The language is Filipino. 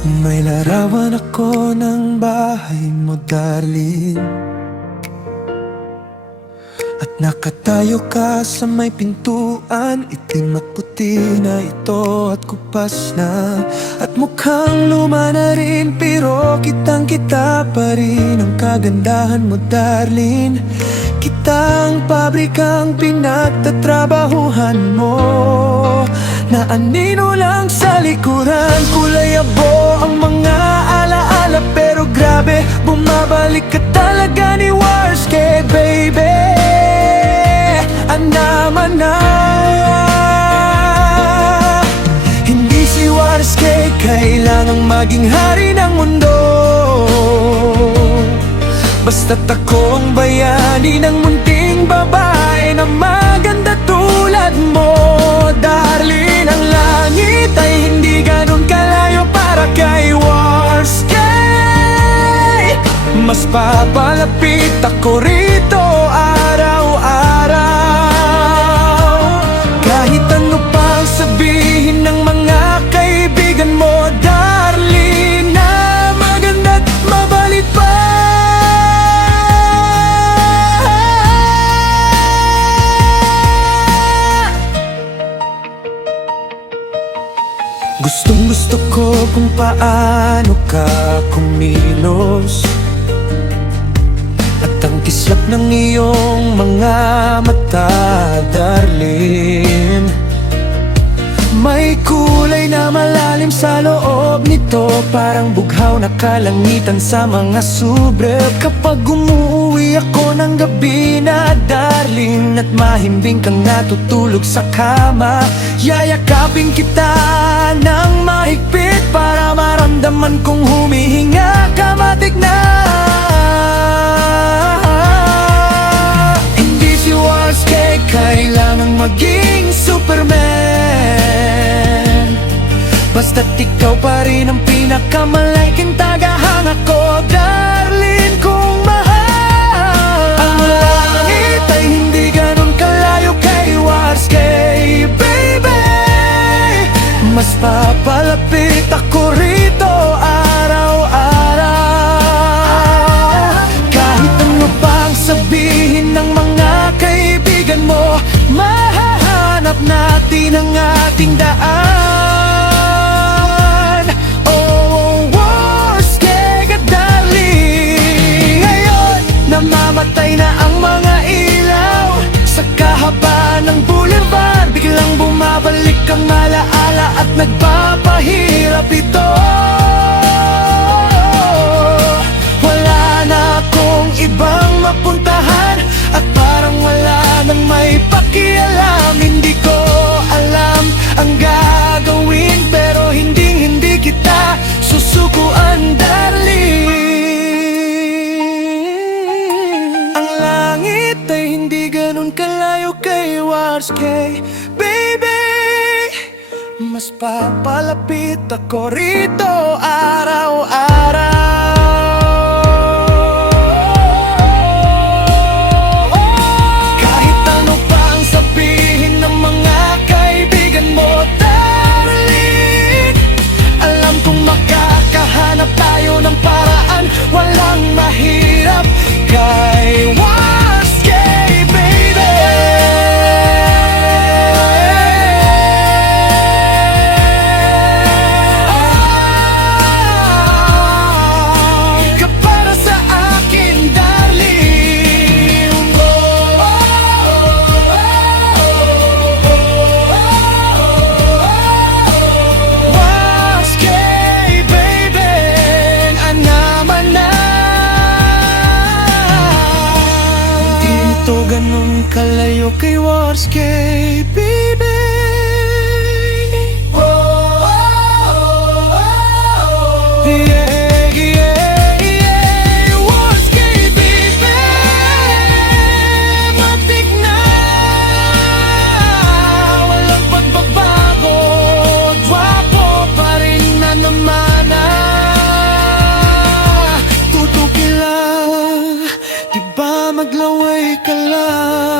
May larawan ako ng bahay mo, darling, at nakatayo ka sa may pintuan. Itim at puti na ito at kupas na, at mukhang luma na rin, pero kitang-kita pa rin ang kagandahan mo, darling. Kitang pabrikang pinagtatrabahuhan mo, na anino lang sa likuran. Kulay abo ang mga alaala, pero grabe, bumabalik ka talaga ni Warske, baby. Naman na hindi si Warske kailangang maging hari ng mundo, basta't ako ang bayani ng munting babae na maganda tulad mo, darling. Ang langit ay hindi ganun kalayo para kay Warske. Mas papalapit ako rito araw-araw. Kahit ano pang sabihin ng mga kaibigan mo, darling, na maganda't mabalit pa. Gustong-gusto ko kung paano ka kumilos, at ang kislap ng iyong mga mata, darling. May kulay na malalim sa loob nito, parang bughaw na kalangitan sa mga subrep. Kapag umuwi ako ng gabi na, darling, at mahimbing kang natutulog sa kama, yayakapin kita ng mahigpit para maramdaman kong humihinga ka matik na. Hindi si Warske kailangang maging Superman, basta't ikaw pa rin ang pinakamalaking tagahanga ko, darling, kung mahal. Ang langit ay hindi ganun kalayo kay Warske, baby. Mas papalapit ako rito araw-araw. Kahit ano pang sabihin ng mga kaibigan mo, mahahanap natin ang ating daan. Oh, Warske ka, darling. Ngayon, namamatay na ang mga ilaw sa kahabaan ng boulevard. Biglang bumabalik ang alaala at nagpapahirap ito. Wala na akong ibang mapuntahan, at parang wala nang may pakialam. Hindi ko alam ang gagawin, pero hindi kita susukuan, darling. Ang langit ay hindi ganun kalayo kay Warske, baby. Mas papalapit ako rito araw-araw. Kahit ano pang sabihin ng mga kaibigan mo, darling, alam kong makakahanap tayo ng paraan. Walang mahirap kay Warske, baby. Para sa akin, darling. Warske, baby, naman na. Hindi ito ganun kalayo kay Warske, baby. Yeah, yeah, yeah. Warske, baby, matik na. Walang pagbabago, gwapo pa rin na naman na. Tutukin lang, di ba maglaway ka lang?